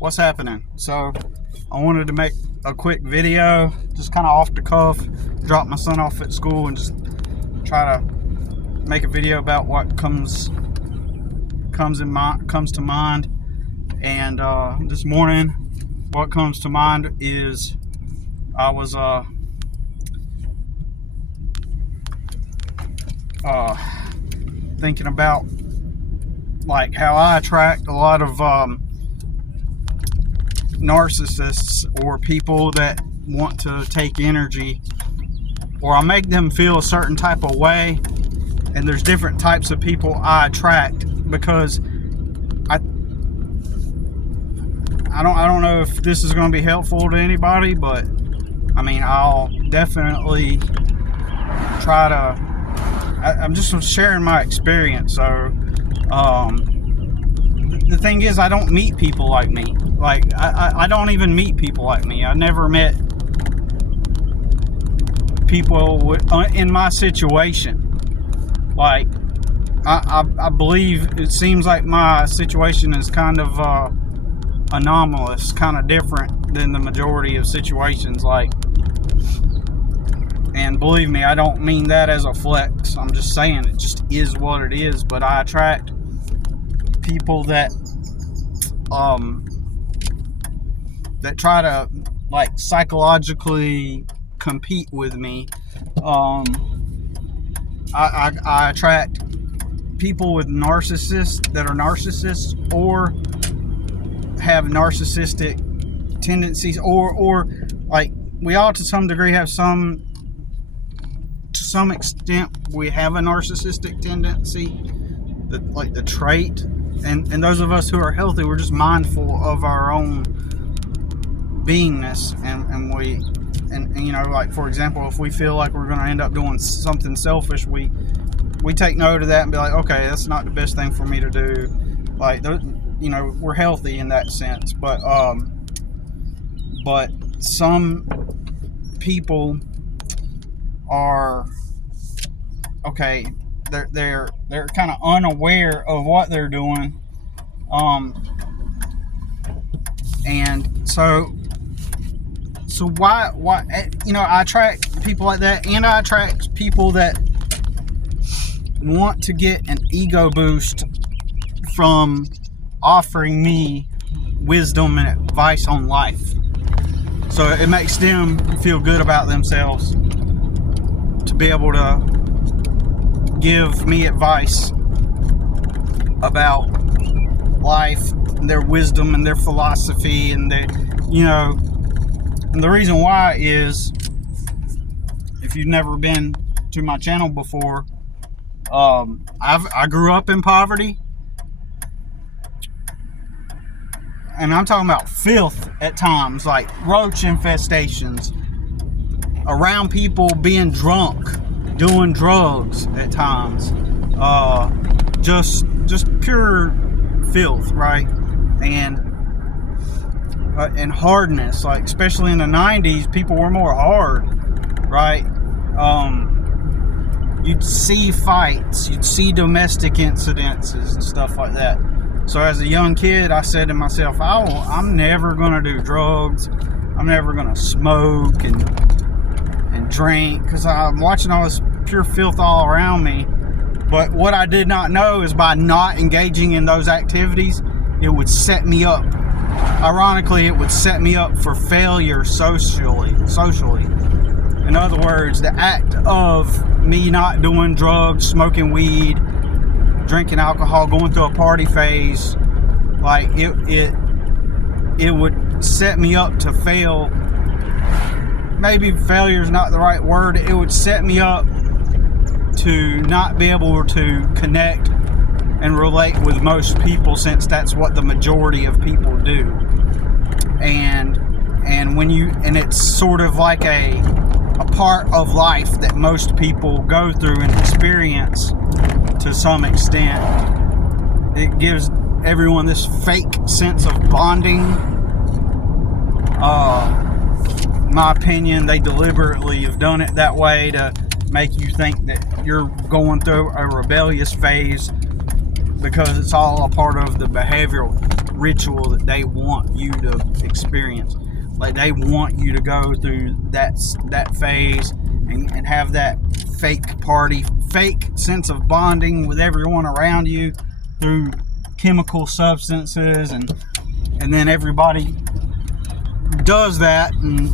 What's happening? So I wanted to make a quick video, just kind of off the cuff, drop my son off at school and just try to make a video about what comes to mind. And this morning, what comes to mind is I was thinking about like how I attract a lot of narcissists or people that want to take energy, or I make them feel a certain type of way. And there's different types of people I attract because I don't know if this is going to be helpful to anybody, but I mean, I'll definitely try to. I'm just sharing my experience. So the thing is, I don't meet people like me. Like, I don't even meet people like me. I never met people in my situation. Like, I believe it seems like my situation is kind of anomalous, kind of different than the majority of situations. Like, and believe me, I don't mean that as a flex. I'm just saying it just is what it is. But I attract people that that try to like psychologically compete with me. I attract people with narcissists that are narcissists or have narcissistic tendencies, or like we all to some degree have to some extent we have a narcissistic tendency, the trait, and those of us who are healthy, we're just mindful of our own beingness, and you know, like for example, if we feel like we're going to end up doing something selfish, we take note of that and be like, okay, that's not the best thing for me to do. Like, you know, we're healthy in that sense. But some people are okay. They're kind of unaware of what they're doing, and so why you know, I attract people like that, and I attract people that want to get an ego boost from offering me wisdom and advice on life. So it makes them feel good about themselves to be able to give me advice about life, and their wisdom and their philosophy, and their, you know. And the reason why is, if you've never been to my channel before, I grew up in poverty, and I'm talking about filth at times, like roach infestations, around people being drunk, doing drugs at times, just pure filth, right? And hardness, like especially in the 90s, people were more hard, right? You'd see fights, you'd see domestic incidences and stuff like that. So as a young kid, I said to myself, I'm never going to do drugs. I'm never going to smoke and drink, because I'm watching all this pure filth all around me. But what I did not know is by not engaging in those activities, it would set me up. Ironically, it would set me up for failure socially. In other words, the act of me not doing drugs, smoking weed, drinking alcohol, going through a party phase, like it would set me up to fail. Maybe failure is not the right word. It would set me up to not be able to connect and relate with most people, since that's what the majority of people do. And it's sort of like a part of life that most people go through and experience to some extent. It gives everyone this fake sense of bonding. In my opinion, they deliberately have done it that way to make you think that you're going through a rebellious phase, because it's all a part of the behavioral ritual that they want you to experience. Like, they want you to go through that phase and have that fake sense of bonding with everyone around you through chemical substances, and then everybody does that, and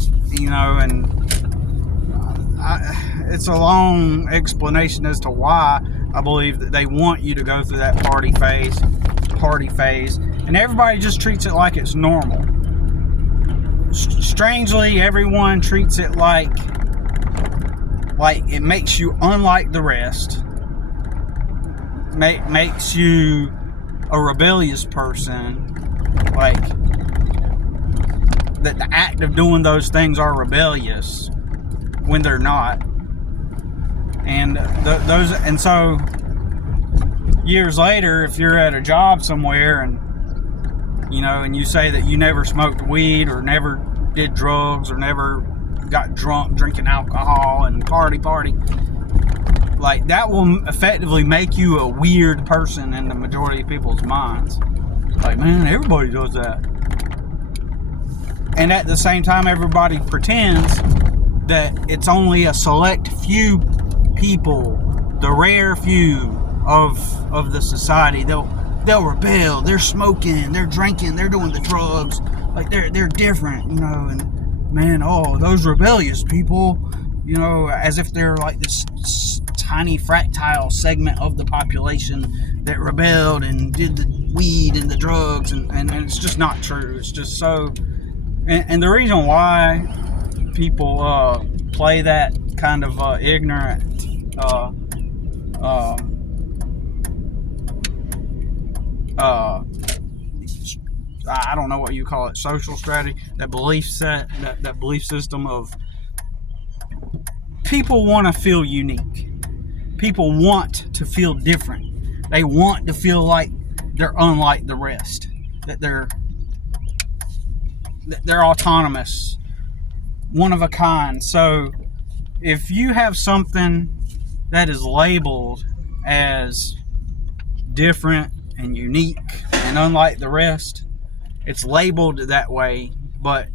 it's a long explanation as to why I believe that they want you to go through that party phase, and everybody just treats it like it's normal. Strangely, everyone treats it like it makes you unlike the rest, makes you a rebellious person, like that the act of doing those things are rebellious when they're not. And and so years later, if you're at a job somewhere and you say that you never smoked weed or never did drugs or never got drunk drinking alcohol and party, like, that will effectively make you a weird person in the majority of people's minds. Like, man, everybody does that. And at the same time, everybody pretends that it's only a select few people, the rare few of the society. They'll rebel. They're smoking. They're drinking. They're doing the drugs. Like, they're different, And man, those rebellious people, as if they're like this tiny fractile segment of the population that rebelled and did the weed and the drugs, and it's just not true. It's just so. And the reason why people play that kind of ignorant I don't know what you call it, social strategy, that belief system of people want to feel unique. People want to feel different. They want to feel like they're unlike the rest, that they're autonomous, one of a kind. So if you have something that is labeled as different and unique and unlike the rest, it's labeled that way, but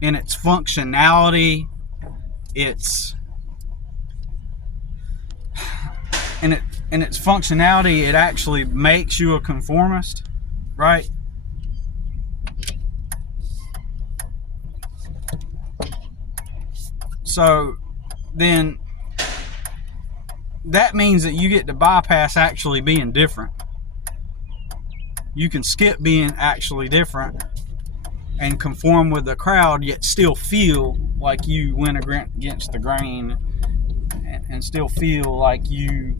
in its functionality, it actually makes you a conformist, right? So then that means that you get to bypass actually being different. You can skip being actually different and conform with the crowd, yet still feel like you went against the grain, and still feel like you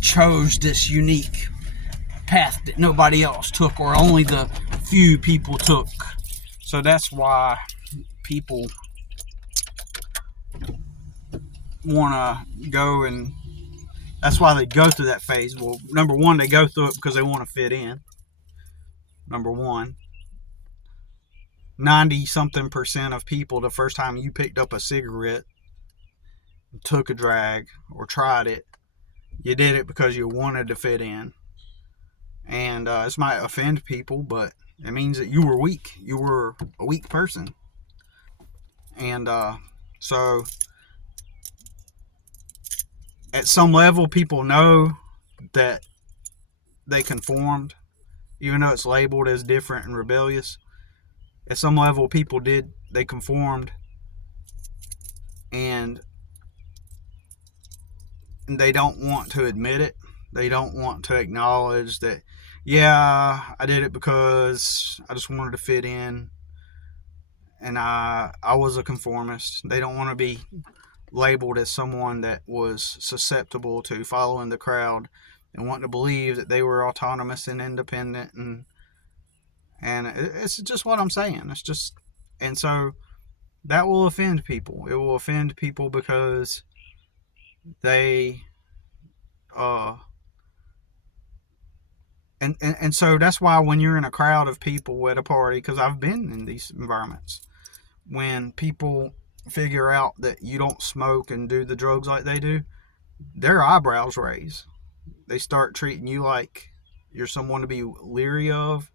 chose this unique path that nobody else took, or only the few people took. So that's why people want to go, and that's why they go through that phase. Well, number one, they go through it because they want to fit in. Number one, 90-something% of people, the first time you picked up a cigarette, took a drag, or tried it, you did it because you wanted to fit in. And this might offend people, but it means that you were weak. You were a weak person. And so at some level, people know that they conformed, even though it's labeled as different and rebellious. At some level, they conformed, and they don't want to admit it. They don't want to acknowledge that, yeah, I did it because I just wanted to fit in, and I was a conformist. They don't want to be labeled as someone that was susceptible to following the crowd and wanting to believe that they were autonomous and independent, and it's just what I'm saying. It's just, and so that will offend people. It will offend people because they and so that's why when you're in a crowd of people at a party, because I've been in these environments, when people figure out that you don't smoke and do the drugs like they do, their eyebrows raise. They start treating you like you're someone to be leery of,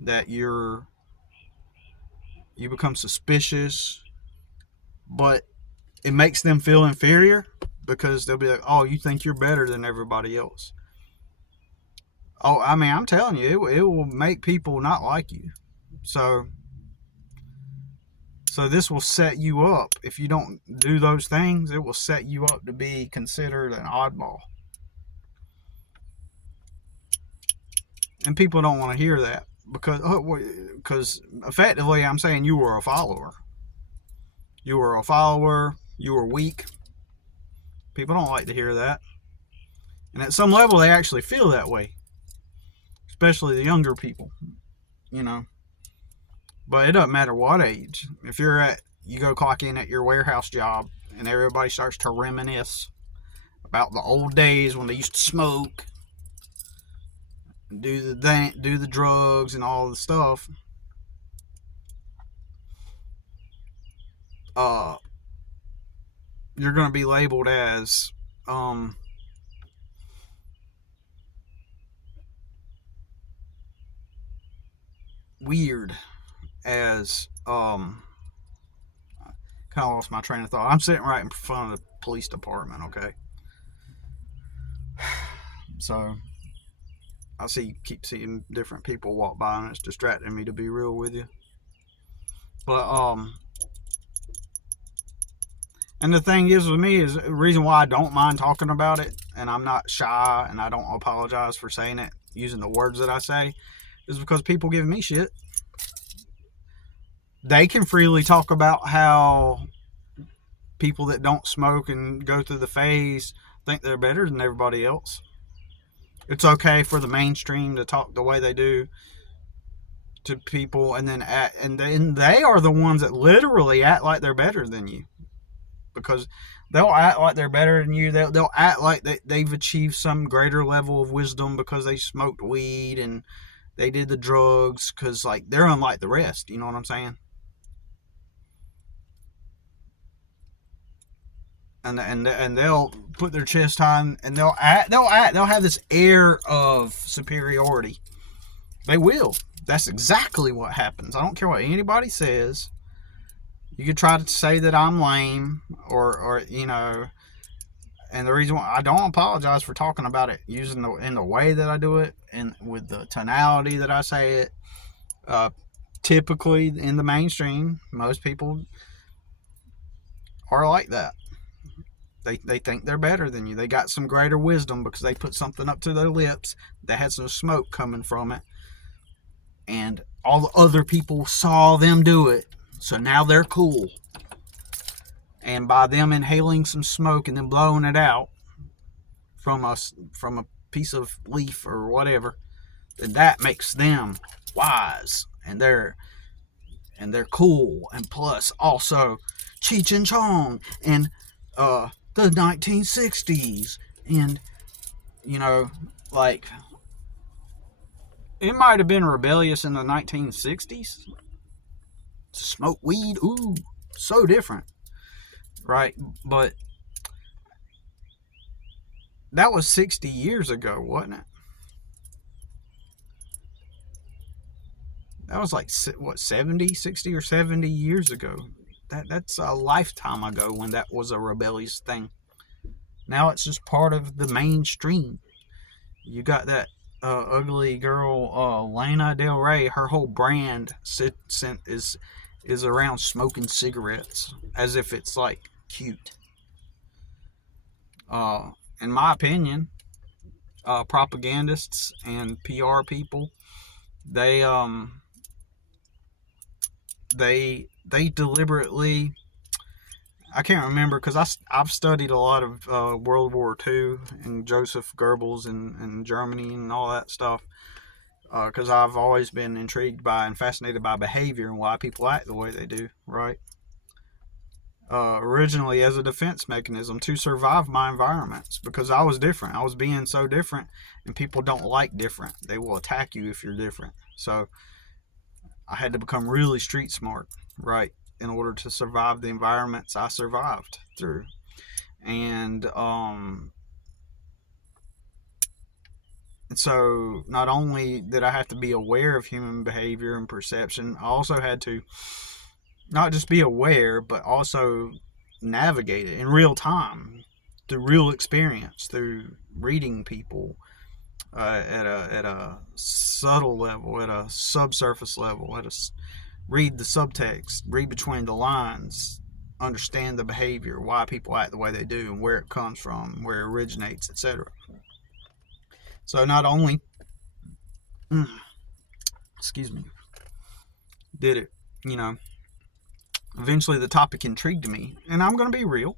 that you become suspicious, but it makes them feel inferior because they'll be like, "Oh, you think you're better than everybody else." Oh, I mean, I'm telling you, it will make people not like you. So, so this will set you up. If you don't do those things, it will set you up to be considered an oddball. And people don't want to hear that because effectively, I'm saying you were a follower. You were a follower. You were weak. People don't like to hear that. And at some level, they actually feel that way, especially the younger people, you know. But it doesn't matter what age. If you go clock in at your warehouse job and everybody starts to reminisce about the old days when they used to smoke, do the drugs and all the stuff. You're going to be labeled as weird, as kind of lost my train of thought. I'm sitting right in front of the police department. Okay, so keep seeing different people walk by, and it's distracting me, to be real with you. But and the thing is with me is the reason why I don't mind talking about it, and I'm not shy, and I don't apologize for saying it, using the words that I say, is because people give me shit. They can freely talk about how people that don't smoke and go through the phase think they're better than everybody else. It's okay for the mainstream to talk the way they do to people, and then they are the ones that literally act like they're better than you, because they'll act like they're better than you. They'll act like they've achieved some greater level of wisdom because they smoked weed and they did the drugs, because like they're unlike the rest. You know what I'm saying? And they'll put their chest high, and they'll have this air of superiority. They will. That's exactly what happens. I don't care what anybody says. You could try to say that I'm lame, or you know, and the reason why I don't apologize for talking about it using in the way that I do it and with the tonality that I say it. Typically in the mainstream, most people are like that. They think they're better than you. They got some greater wisdom because they put something up to their lips that had some smoke coming from it, and all the other people saw them do it, so now they're cool. And by them inhaling some smoke and then blowing it out from a piece of leaf or whatever, then that makes them wise, and they're cool. And plus also Cheech and Chong and the 1960s, and you know, like, it might have been rebellious in the 1960s to smoke weed. Ooh, so different, right? But that was 60 years ago, wasn't it? That was like, what, 70, 60 or 70 years ago. That's a lifetime ago when that was a rebellious thing. Now it's just part of the mainstream. You got that ugly girl, Lana Del Rey. Her whole brand is around smoking cigarettes, as if it's like cute. In my opinion, propagandists and PR people, they deliberately, I can't remember because I've studied a lot of World War II and Joseph Goebbels and Germany and all that stuff, because I've always been intrigued by and fascinated by behavior and why people act the way they do, right? Originally as a defense mechanism to survive my environments, because I was different. I was being so different, and people don't like different. They will attack you if you're different. So I had to become really street smart, right, in order to survive the environments I survived through. And so not only did I have to be aware of human behavior and perception, I also had to not just be aware, but also navigate it in real time through real experience, through reading people at a subtle level, at a subsurface level, read the subtext, read between the lines, understand the behavior, why people act the way they do, and where it comes from, where it originates, etc. So not only, excuse me, did it, you know, eventually the topic intrigued me, and I'm going to be real.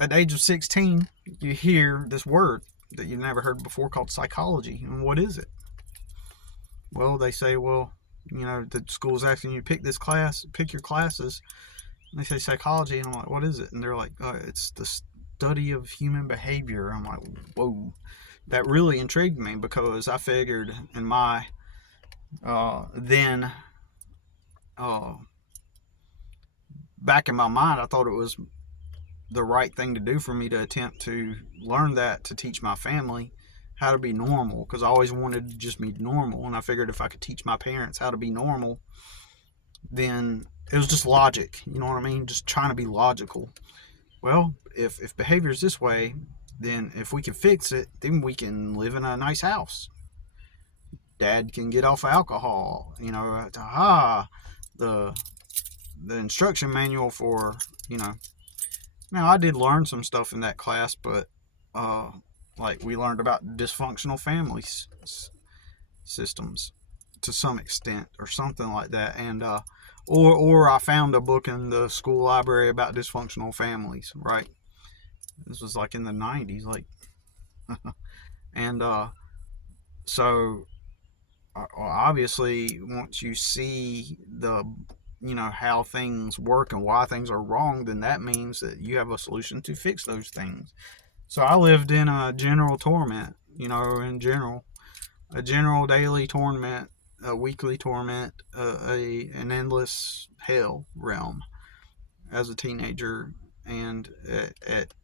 At the age of 16, you hear this word that you've never heard before called psychology. And what is it? Well, they say, well, you know, the school's asking you to pick this class, pick your classes. And they say psychology, and I'm like, what is it? And they're like, it's the study of human behavior. I'm like, whoa. That really intrigued me because I figured in my then back in my mind, I thought it was the right thing to do for me to attempt to learn that to teach my family how to be normal, because I always wanted to just be normal, and I figured if I could teach my parents how to be normal, then it was just logic, you know what I mean, just trying to be logical. Well, if behavior is this way, then if we can fix it, then we can live in a nice house. Dad can get off alcohol, you know. The instruction manual for, you know, now I did learn some stuff in that class, but like we learned about dysfunctional families systems to some extent or something like that. And or I found a book in the school library about dysfunctional families, right? This was like in the 90s, like and so obviously once you see the, you know, how things work and why things are wrong, then that means that you have a solution to fix those things. So I lived in a general torment, you know, in general, a general daily torment, a weekly torment, an endless hell realm as a teenager, and at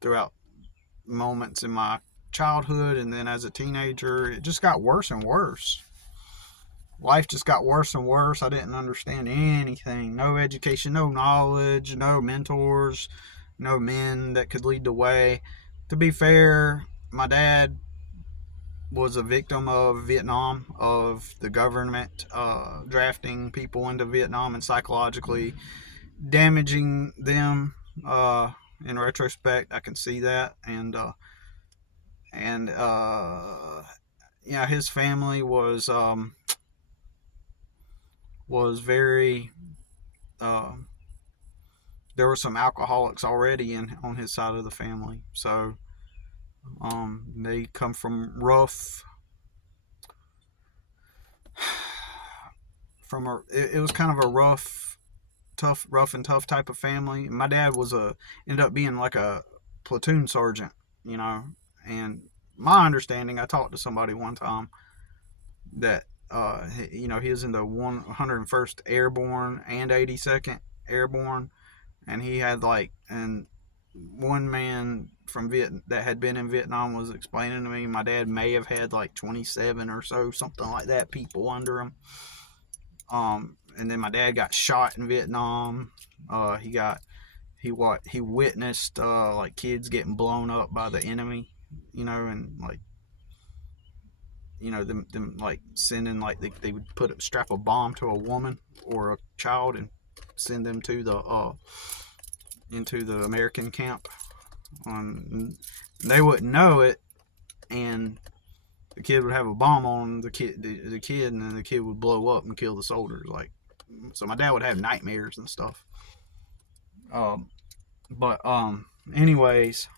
throughout moments in my childhood, and then as a teenager, it just got worse and worse. Life just got worse and worse. I didn't understand anything. No education, no knowledge, no mentors, no men that could lead the way. To be fair, my dad was a victim of Vietnam, of the government drafting people into Vietnam and psychologically damaging them. In retrospect, I can see that, and yeah, his family was very. There were some alcoholics already on his side of the family, so they come from rough. It was kind of a rough and tough type of family. My dad ended up being like a platoon sergeant, you know, and my understanding, I talked to somebody one time that you know, he was in the 101st Airborne and 82nd Airborne, and he had and one man from that had been in Vietnam was explaining to me my dad may have had like 27 or so, something like that, people under him. And then my dad got shot in Vietnam. He witnessed like kids getting blown up by the enemy, you know, and like, you know, them like sending, like they would strap a bomb to a woman or a child and send them to the into the American camp. They wouldn't know it, and the kid would have a bomb on the kid, and then the kid would blow up and kill the soldiers. Like, so my dad would have nightmares and stuff. But anyways,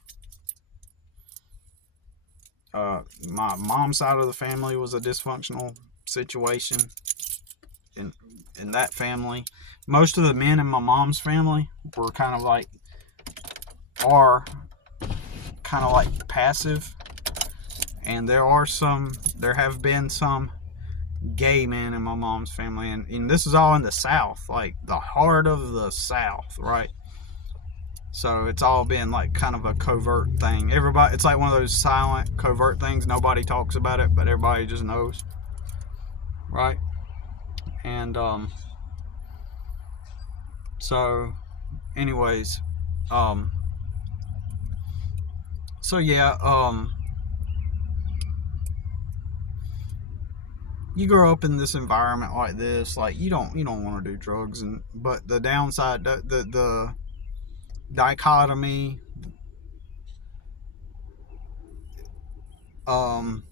my mom's side of the family was a dysfunctional situation. In that family, most of the men in my mom's family were are kind of like passive, and there have been some gay men in my mom's family, and this is all in the South, like the heart of the South, right? So it's all been like kind of a covert thing. Everybody, it's like one of those silent, covert things. Nobody talks about it, but everybody just knows, right? And so, anyways, so yeah, you grow up in this environment like this, like you don't want to do drugs, but the downside, the dichotomy, so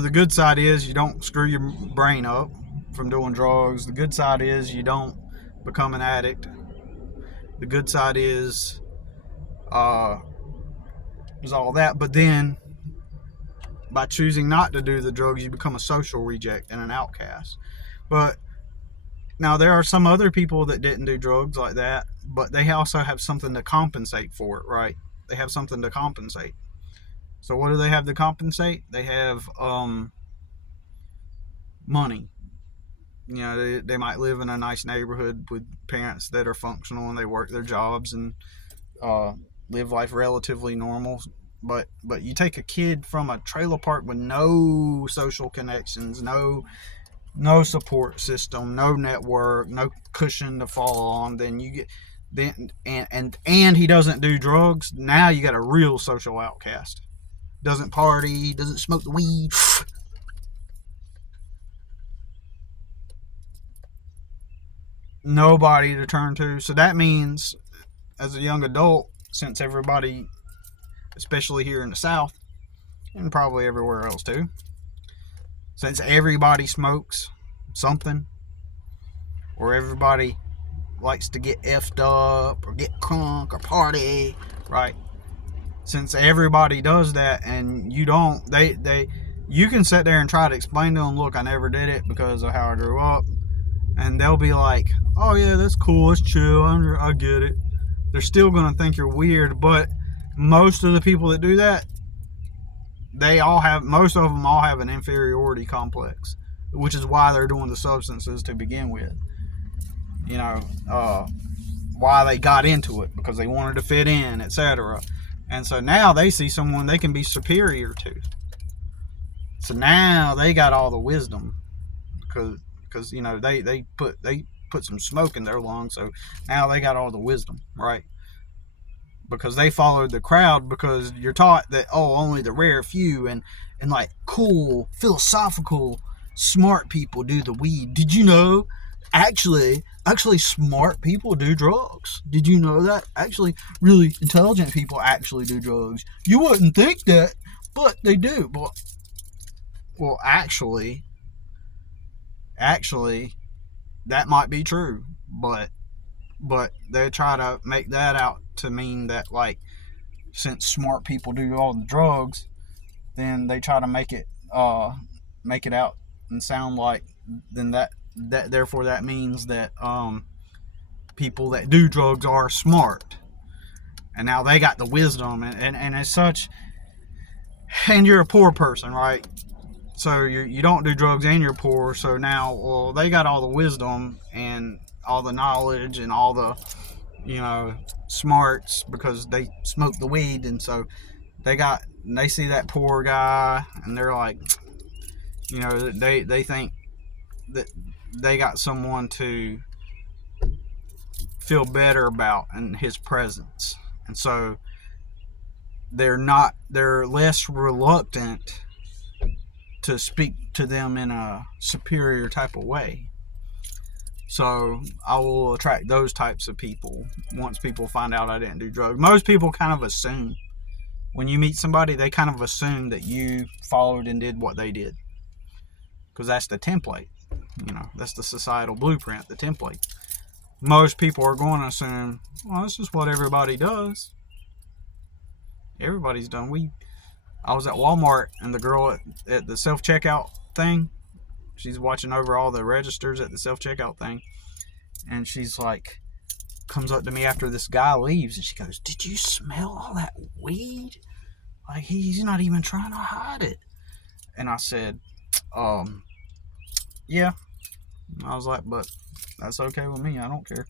the good side is you don't screw your brain up from doing drugs. The good side is you don't become an addict. The good side is all that, but then by choosing not to do the drugs, you become a social reject and an outcast. But now there are some other people that didn't do drugs like that, but they also have something to compensate for it, right? They have something to compensate. So what do they have to compensate? They have money. You know, they might live in a nice neighborhood with parents that are functional and they work their jobs and live life relatively normal. But you take a kid from a trailer park with no social connections, no support system, no network, no cushion to fall on, then you get and he doesn't do drugs. Now you got a real social outcast. Doesn't party, doesn't smoke the weed. Nobody to turn to. So that means, as a young adult, since everybody, especially here in the South, and probably everywhere else too, since everybody smokes something, or everybody likes to get effed up, or get crunk, or party, right? Since everybody does that and you don't, you can sit there and try to explain to them, look, I never did it because of how I grew up, and they'll be like, oh yeah, that's cool, it's chill, I get it. They're still going to think you're weird, but most of the people that do that, most of them all have an inferiority complex, which is why they're doing the substances to begin with. You know, why they got into it, because they wanted to fit in, etc. And so now they see someone they can be superior to. So now they got all the wisdom, because you know they put some smoke in their lungs, so now they got all the wisdom, right? Because they followed the crowd, because you're taught that, oh, only the rare few and like cool, philosophical, smart people do the weed. Did you know actually smart people do drugs? Did you know that? Actually, really intelligent people actually do drugs. You wouldn't think that, but they do. Well, actually, that might be true, but they try to make that out to mean that, like, since smart people do all the drugs, then they try to make it out and sound like then that therefore that means that people that do drugs are smart, and now they got the wisdom and as such, and you're a poor person, right? So you don't do drugs and you're poor, so now, well, they got all the wisdom and all the knowledge and all the, you know, smarts because they smoke the weed, and so they see that poor guy and they're like, you know, they think that they got someone to feel better about in his presence, and so they're less reluctant to speak to them in a superior type of way. So I will attract those types of people once people find out I didn't do drugs. Most people kind of assume, when you meet somebody, they kind of assume that you followed and did what they did, because that's the template. You know, that's the societal blueprint, the template. Most people are going to assume, well, this is what everybody does. Everybody's done weed. I was at Walmart, and the girl at the self-checkout thing, she's watching over all the registers at the self-checkout thing, and she's like, comes up to me after this guy leaves, and she goes, did you smell all that weed? Like, he's not even trying to hide it. And I said, Yeah. I was like, but that's okay with me. I don't care.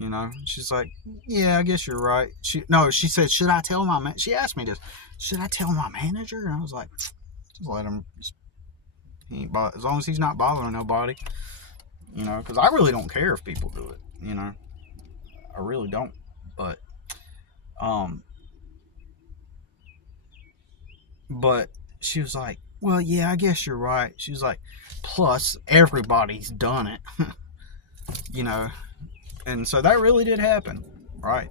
You know, she's like, yeah, I guess you're right. She said, should I tell my man? She asked me this, should I tell my manager? And I was like, just let him. He ain't as long as he's not bothering nobody. You know, because I really don't care if people do it. You know, I really don't. But she was like, well, yeah, I guess you're right. She was like, plus everybody's done it. You know, and so that really did happen, right?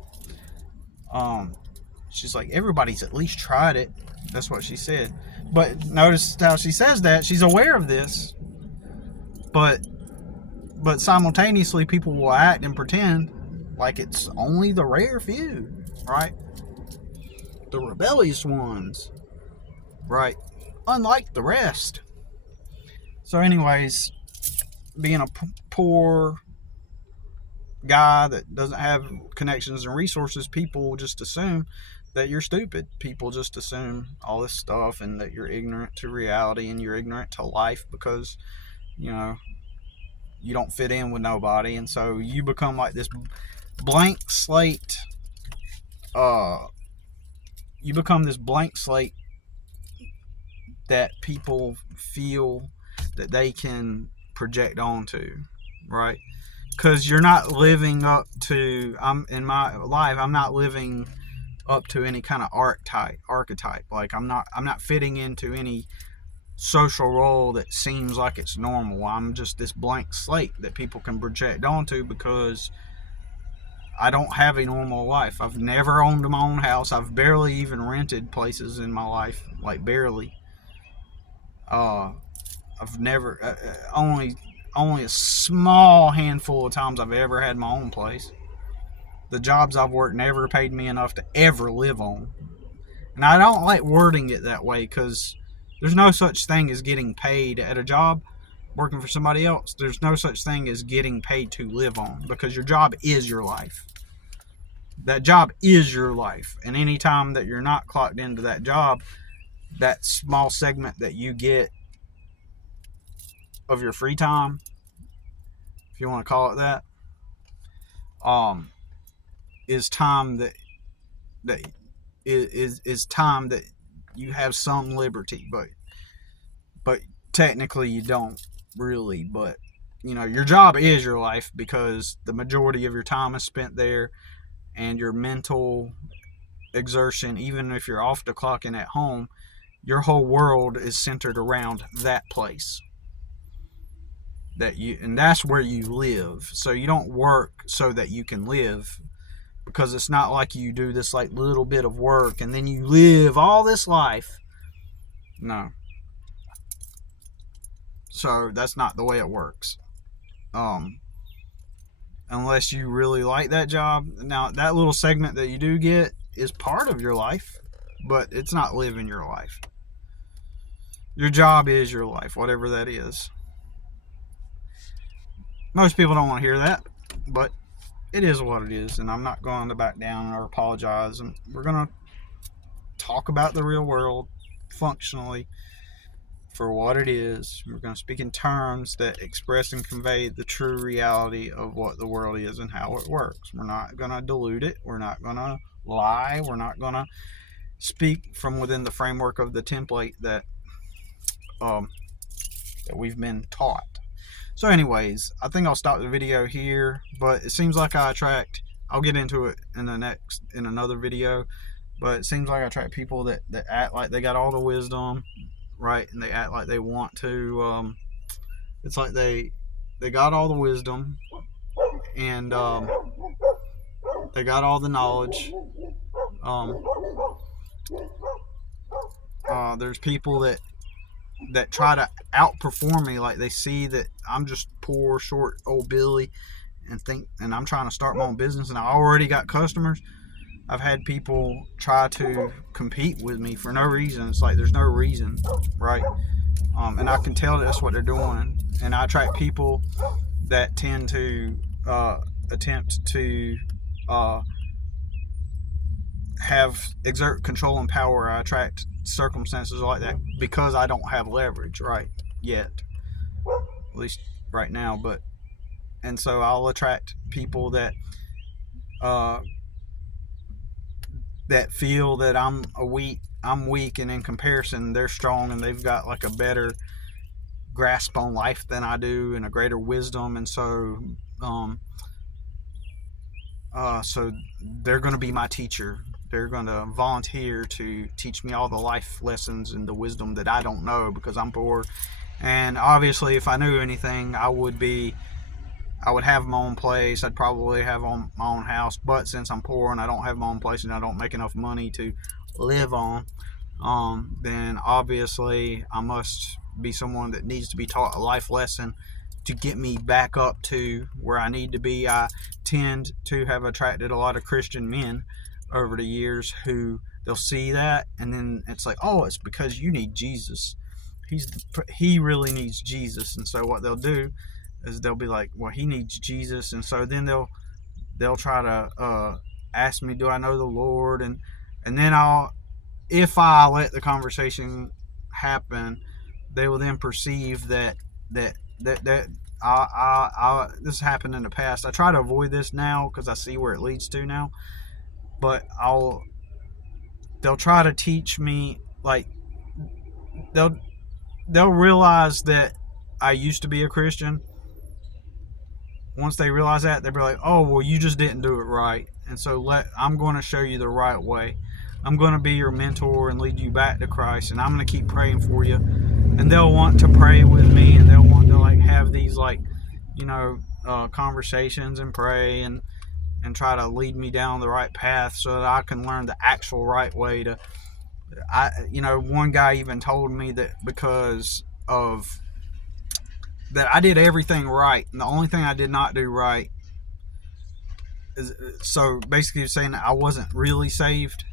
She's like, everybody's at least tried it. That's what she said. But notice how she says that. She's aware of this. But simultaneously, people will act and pretend like it's only the rare few, right? The rebellious ones, right? Unlike the rest. So anyways, being a poor guy that doesn't have connections and resources, people just assume that you're stupid. People just assume all this stuff and that you're ignorant to reality and you're ignorant to life because, you know, you don't fit in with nobody. And so you become like this blank slate. You become this blank slate that people feel that they can project onto, right? Because you're not living up to, in my life, I'm not living up to any kind of archetype. Like I'm not fitting into any social role that seems like it's normal. I'm just this blank slate that people can project onto because I don't have a normal life. I've never owned my own house. I've barely even rented places in my life, like barely. I've never only a small handful of times I've ever had my own place. The jobs I've worked never paid me enough to ever live on. And I don't like wording it that way because there's no such thing as getting paid at a job working for somebody else. There's no such thing as getting paid to live on because your job is your life. That job is your life. And any time that you're not clocked into that job, that small segment that you get of your free time, if you want to call it that, is time that is time that you have some liberty, but technically you don't really. But you know, your job is your life because the majority of your time is spent there, and your mental exertion, even if you're off the clock and at home, your whole world is centered around that place. And that's where you live. So you don't work so that you can live, because it's not like you do this like little bit of work and then you live all this life. No. So that's not the way it works. Unless you really like that job. Now, that little segment that you do get is part of your life, but it's not living your life. Your job is your life, whatever that is. Most people don't want to hear that, but it is what it is, and I'm not going to back down or apologize. And we're going to talk about the real world functionally for what it is. We're going to speak in terms that express and convey the true reality of what the world is and how it works. We're not going to dilute it. We're not going to lie. We're not going to speak from within the framework of the template that we've been taught. So anyways, I think I'll stop the video here, but it seems like I'll get into it in another video, but it seems like I attract people that act like they got all the wisdom, right? And they act like they want to, it's like they got all the wisdom, and they got all the knowledge. There's people that try to outperform me, like they see that I'm just poor, short old Billy, and I'm trying to start my own business and I already got customers. I've had people try to compete with me for no reason. It's like there's no reason, right? And I can tell that's what they're doing. And I attract people that tend to attempt to exert control and power. I attract circumstances like that because I don't have leverage, right? yet, at least right now. But and so I'll attract people that uh, that feel that I'm weak, and in comparison they're strong, and they've got like a better grasp on life than I do, and a greater wisdom. And so so they're going to be my teacher. They're going to volunteer to teach me all the life lessons and the wisdom that I don't know because I'm poor. And obviously, if I knew anything, I would have my own place. I'd probably have my own house. But since I'm poor and I don't have my own place and I don't make enough money to live on, then obviously I must be someone that needs to be taught a life lesson to get me back up to where I need to be. I tend to have attracted a lot of Christian men over the years who they'll see that, and then it's like, oh, it's because you need Jesus. He really needs Jesus. And so what they'll do is they'll be like, well, he needs Jesus. And so then they'll try to ask me, do I know the Lord? And then if I let the conversation happen, they will then perceive that this happened in the past. I try to avoid this now because I see where it leads to now. But they'll try to teach me, like they'll realize that I used to be a Christian. Once they realize that, they'll be like, oh, well, you just didn't do it right. And so I'm going to show you the right way. I'm going to be your mentor and lead you back to Christ, and I'm going to keep praying for you. And they'll want to pray with me, and they'll want to like have these conversations and pray and try to lead me down the right path so that I can learn the actual right way to. One guy even told me that because of that I did everything right, and the only thing I did not do right is, so basically saying that I wasn't really saved.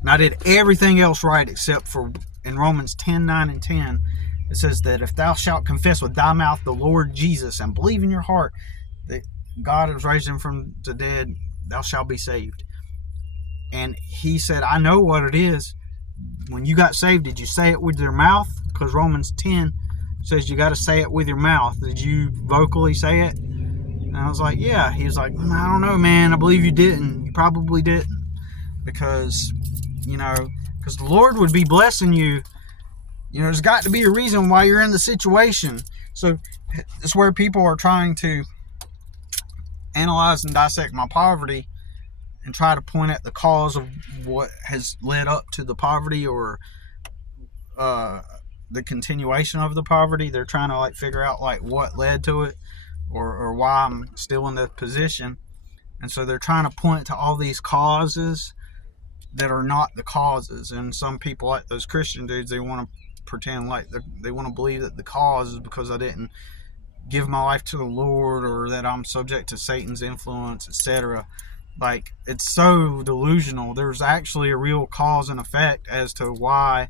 And I did everything else right except for in Romans 10:9 and 10, it says that if thou shalt confess with thy mouth the Lord Jesus and believe in your heart that God has raised him from the dead, thou shalt be saved. And he said, I know what it is. When you got saved, did you say it with your mouth? Because Romans 10 says you got to say it with your mouth. Did you vocally say it? And I was like, yeah. He was like, I don't know, man. I believe you didn't. You probably didn't. Because the Lord would be blessing you. There's got to be a reason why you're in the situation. So it's where people are trying to analyze and dissect my poverty and try to point at the cause of what has led up to the poverty, or the continuation of the poverty. They're trying to figure out what led to it, or why I'm still in that position. And so they're trying to point to all these causes that are not the causes. And some people, like those Christian dudes, they want to pretend they want to believe that the cause is because I didn't give my life to the Lord, or that I'm subject to Satan's influence, etc. It's so delusional. There's actually a real cause and effect as to why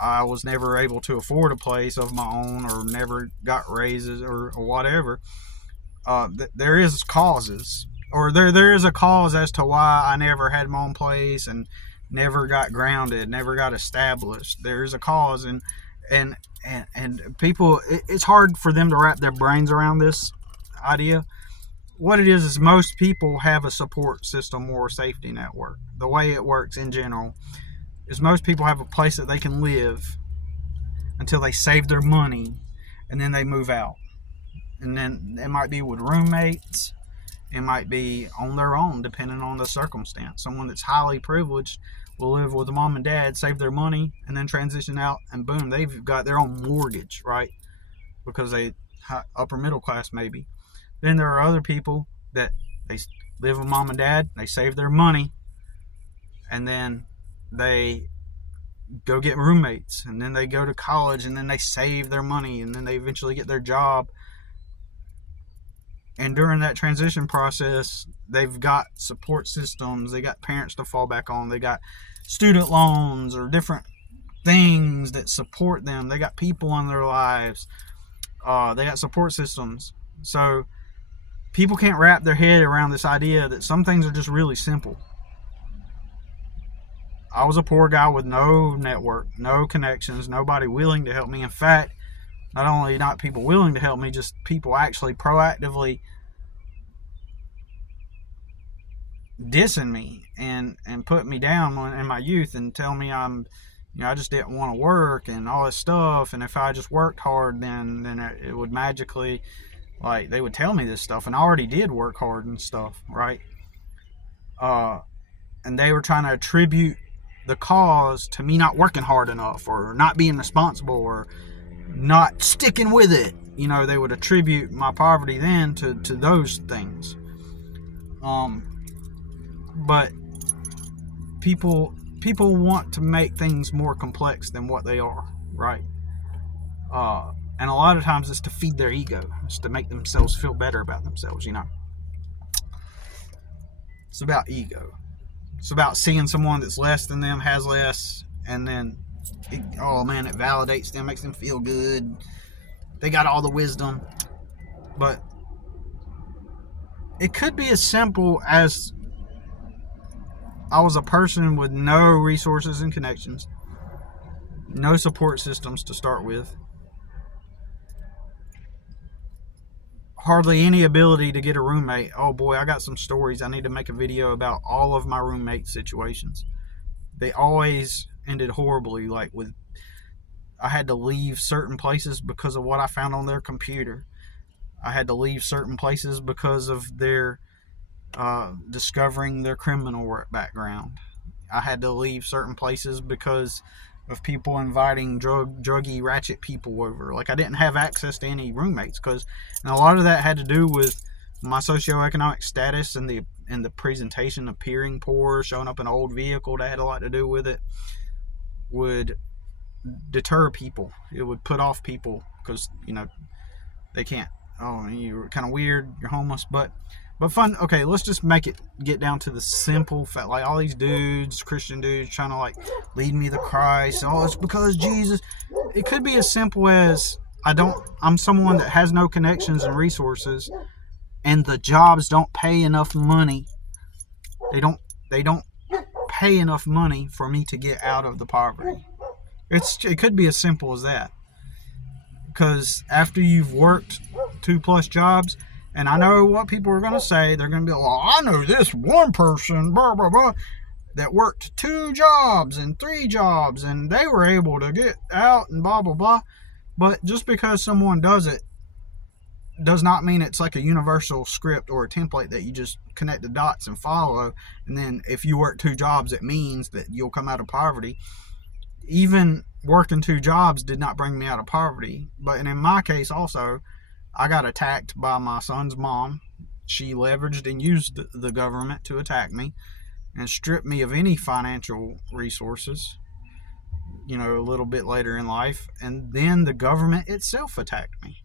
I was never able to afford a place of my own, or never got raises, or whatever. There is causes, or there is a cause as to why I never had my own place and never got grounded, never got established. There is a cause, and people, it's hard for them to wrap their brains around this idea. What it is most people have a support system or a safety network. The way it works in general is most people have a place that they can live until they save their money, and then they move out. And then it might be with roommates, it might be on their own, depending on the circumstance. Someone that's highly privileged will live with mom and dad, save their money, and then transition out, and boom, they've got their own mortgage, right? Because they upper middle class maybe. Then there are other people that they live with mom and dad, they save their money, and then they go get roommates, and then they go to college, and then they save their money, and then they eventually get their job. And during that transition process, they've got support systems, they got parents to fall back on, they got student loans or different things that support them, they got people in their lives, they got support systems. So people can't wrap their head around this idea that some things are just really simple. I was a poor guy with no network, no connections, nobody willing to help me. In fact, not only not people willing to help me, just people actually proactively dissing me and put me down in my youth and tell me I just didn't want to work and all this stuff. And if I just worked hard, then it would magically, like, they would tell me this stuff. And I already did work hard and stuff, right? And they were trying to attribute the cause to me not working hard enough or not being responsible or not sticking with it. They would attribute my poverty then to those things. But people want to make things more complex than what they are, right? And a lot of times it's to feed their ego. It's to make themselves feel better about themselves, It's about ego. It's about seeing someone that's less than them, has less, and then, it validates them, makes them feel good. They got all the wisdom. But it could be as simple as I was a person with no resources and connections, no support systems to start with, hardly any ability to get a roommate. Oh boy, I got some stories. I need to make a video about all of my roommate situations. They always ended horribly, I had to leave certain places because of what I found on their computer. I had to leave certain places because of their discovering their criminal background. I had to leave certain places because of people inviting druggy ratchet people over. I didn't have access to any roommates and a lot of that had to do with my socioeconomic status and the presentation, appearing poor, showing up in an old vehicle. That had a lot to do with it. Would deter people. It would put off people because they can't. Oh, you're kind of weird. You're homeless, but fun. Okay, let's just get down to the simple fact. All these dudes, Christian dudes, trying to lead me to Christ. Oh, it's because Jesus. It could be as simple as I'm someone that has no connections and resources, and the jobs don't pay enough money. They don't pay enough money for me to get out of the poverty. It could be as simple as that. Because after you've worked 2+ jobs, and I know what people are going to say. They're going to be like, I know this one person, blah, blah, blah, that worked 2 jobs and 3 jobs, and they were able to get out and blah, blah, blah. But just because someone does it does not mean it's like a universal script or a template that you just connect the dots and follow. And then if you work 2 jobs, it means that you'll come out of poverty. Even working 2 jobs did not bring me out of poverty. But in my case also, I got attacked by my son's mom. She leveraged and used the government to attack me and strip me of any financial resources, a little bit later in life. And then the government itself attacked me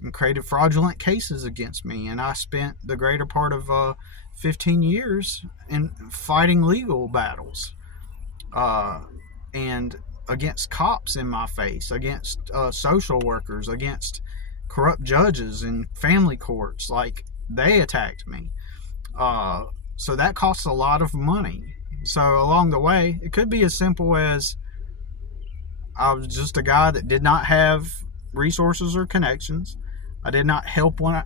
and created fraudulent cases against me. And I spent the greater part of 15 years in fighting legal battles and against cops in my face, against social workers, against corrupt judges in family courts. They attacked me. So that costs a lot of money. So along the way, it could be as simple as I was just a guy that did not have resources or connections. I did not help when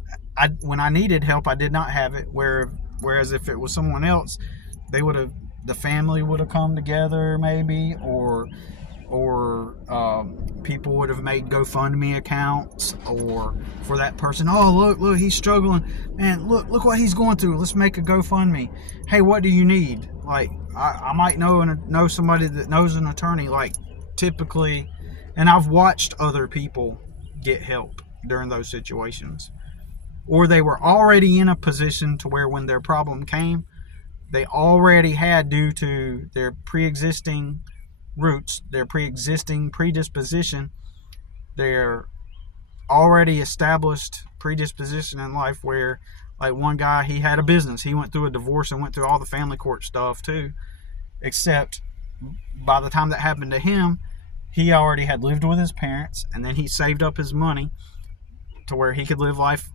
I needed help. I did not have it. Whereas if it was someone else, the family would have come together maybe, or people would have made GoFundMe accounts, or for that person, oh look, he's struggling, man, look what he's going through, let's make a GoFundMe. Hey, what do you need? I might know somebody that knows an attorney, typically, and I've watched other people get help during those situations, or they were already in a position to where when their problem came, they already had, due to their pre-existing roots, their pre-existing predisposition, their already established predisposition in life, where one guy, he had a business, he went through a divorce and went through all the family court stuff too, except by the time that happened to him, he already had lived with his parents, and then he saved up his money to where he could live life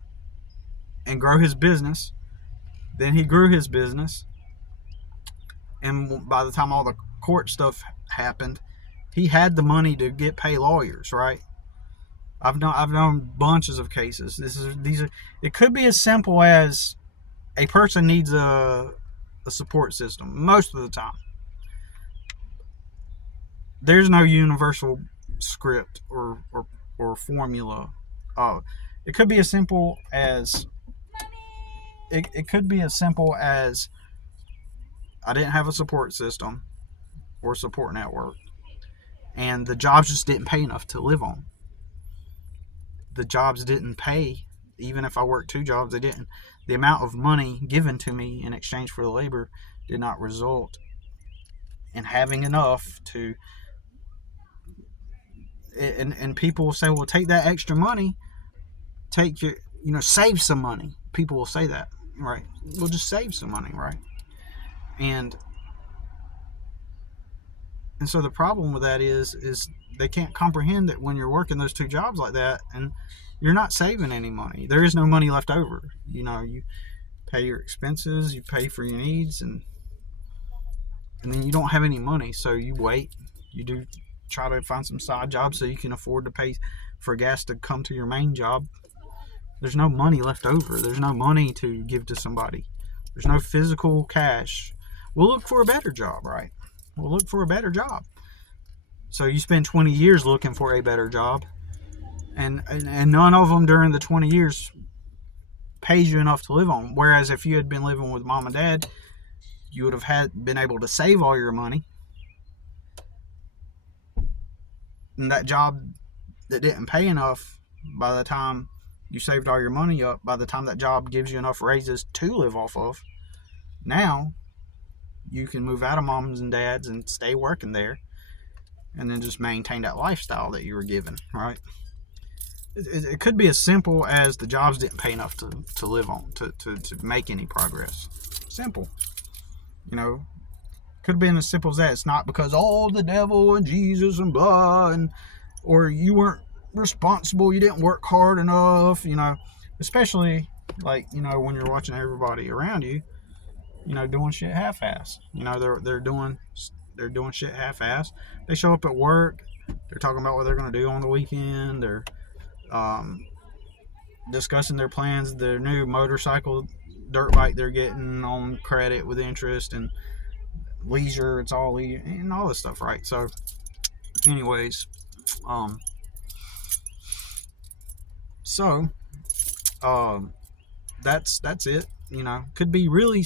and grow his business. Then he grew his business, and by the time all the court stuff happened, he had the money to pay lawyers, right? I've known bunches of cases. It could be as simple as a person needs a support system most of the time. There's no universal script or formula. It could be as simple as I didn't have a support system or support network, and the jobs just didn't pay enough to live on. The jobs didn't pay, even if I worked 2 jobs, they didn't. The amount of money given to me in exchange for the labor did not result in having enough to. And people will say, well, take that extra money, save some money. People will say that, right? We'll just save some money, right? And so the problem with that is they can't comprehend that when you're working those 2 jobs like that and you're not saving any money. There is no money left over. You pay your expenses, you pay for your needs, and then you don't have any money. So you wait. You do try to find some side jobs so you can afford to pay for gas to come to your main job. There's no money left over. There's no money to give to somebody. There's no physical cash. We'll look for a better job, right? We'll look for a better job. So you spend 20 years looking for a better job, and none of them during the 20 years pays you enough to live on. Whereas if you had been living with mom and dad, you would have been able to save all your money. And that job that didn't pay enough, by the time you saved all your money up, by the time that job gives you enough raises to live off of, now you can move out of moms and dads and stay working there and then just maintain that lifestyle that you were given, right? It could be as simple as the jobs didn't pay enough to live on, to make any progress. Simple. Could have been as simple as that. It's not because, the devil and Jesus and blah, or you weren't responsible, you didn't work hard enough, especially when you're watching everybody around you, doing shit half-ass. They're doing shit half-ass. They show up at work, they're talking about what they're going to do on the weekend, they're discussing their plans, their new motorcycle, dirt bike they're getting on credit with interest and leisure, it's all leisure and all this stuff, right? So anyways, that's it. It could be really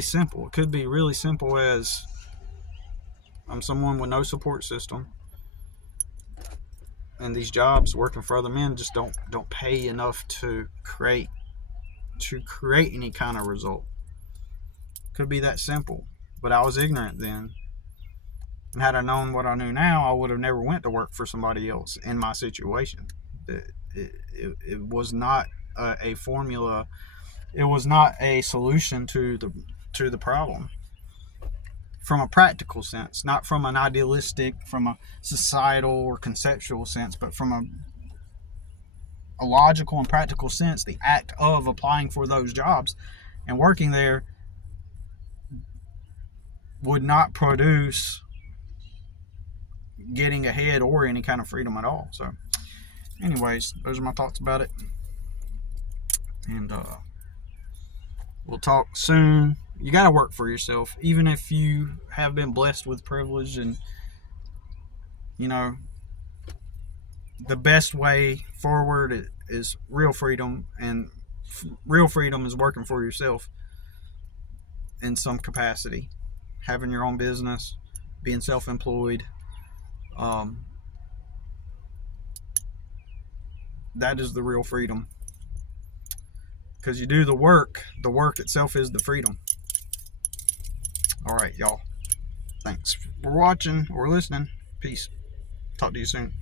simple. It could be really simple as I'm someone with no support system, and these jobs working for other men just don't pay enough to create any kind of result. Could be that simple. But I was ignorant then. And had I known what I knew now, I would have never went to work for somebody else in my situation. It was not a formula. It was not a solution to the problem. From a practical sense, not from an idealistic, from a societal or conceptual sense, but from a logical and practical sense, the act of applying for those jobs and working there would not produce getting ahead or any kind of freedom at all. So anyways, those are my thoughts about it, and we'll talk soon. You got to work for yourself, even if you have been blessed with privilege, and the best way forward is real freedom, and real freedom is working for yourself in some capacity, having your own business, being self-employed. That is the real freedom, because you do the work itself is the freedom. All right, y'all, thanks for watching or listening. Peace. Talk to you soon.